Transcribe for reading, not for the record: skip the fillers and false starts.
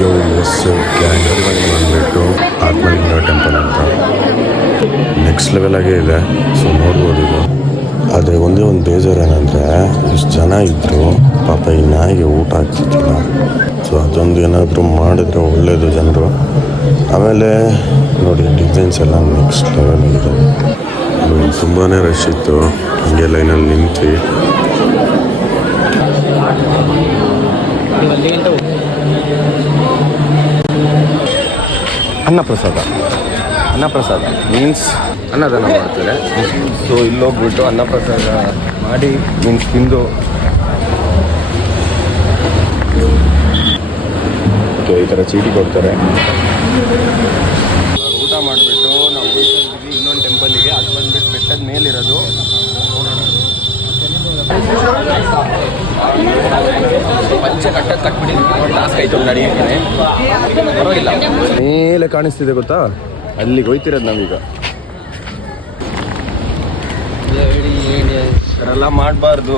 ಯೋ ಹೊಸ ಗ್ಯಾಂಗ್ ಬಂದುಬಿಟ್ಟು ಆತ್ಮಲಿಂಗ ಟೆಂಪಲ್ ಅಂತ ನೆಕ್ಸ್ಟ್ ಲೆವೆಲಾಗೇ ಇದೆ. ಸೊ ನೋಡ್ಬೋದು ಇದು. ಆದರೆ ಒಂದೇ ಒಂದು ಬೇಜಾರು ಏನಂದರೆ ಇಷ್ಟು ಜನ ಇದ್ದರು, ಪಾಪ ಈ ನಾಯಿಗೆ ಊಟ ಆಗ್ತಿದ್ದಿಲ್ಲ. ಸೊ ಅದೊಂದು ಏನಾದರೂ ಮಾಡಿದ್ರೆ ಒಳ್ಳೆಯದು ಜನರು. ಆಮೇಲೆ ನೋಡಿ ಡಿಸೈನ್ಸ್ ಎಲ್ಲ ನೆಕ್ಸ್ಟ್ ಲೆವೆಲ್ ಇದೆ. ತುಂಬಾ ರಶ್ ಇತ್ತು, ಹಂಗೆ ಲೈನಲ್ಲಿ ನಿಂತ್ವಿ. ಅನ್ನಪ್ರಸಾದ ಮೀನ್ಸ್ ಅನ್ನದಾನ ಮಾಡ್ತಾರೆ. ಸೊ ಇಲ್ಲೋಗ್ಬಿಟ್ಟು ಅನ್ನಪ್ರಸಾದ ಮಾಡಿ ಮೀನ್ಸ್ ತಿಂದು ಈ ಥರ ಚೀಟಿ ಕೊಡ್ತಾರೆ. ಊಟ ಮಾಡಿಬಿಟ್ಟು ನಾವು ಇನ್ನೊಂದು ಟೆಂಪಲಿಗೆ, ಅದು ಬಂದುಬಿಟ್ಟು ಬೆಟ್ಟದ ಮೇಲಿರೋದು. ಪಂಚೆ ಕಟ್ಬಿಟ್ಟು ಟಾಸ್ಕ್ ಆಯಿತು ನಡೆಯೋಕ್ಕೆ ಪರವಾಗಿಲ್ಲ. ಮೇಲೆ ಕಾಣಿಸ್ತಿದೆ ಗೊತ್ತಾ, ಅಲ್ಲಿಗೆ ಹೋಯ್ತಿರೋದು ನಾವೀಗ. ಎಲ್ಲ ಮಾಡಬಾರ್ದು.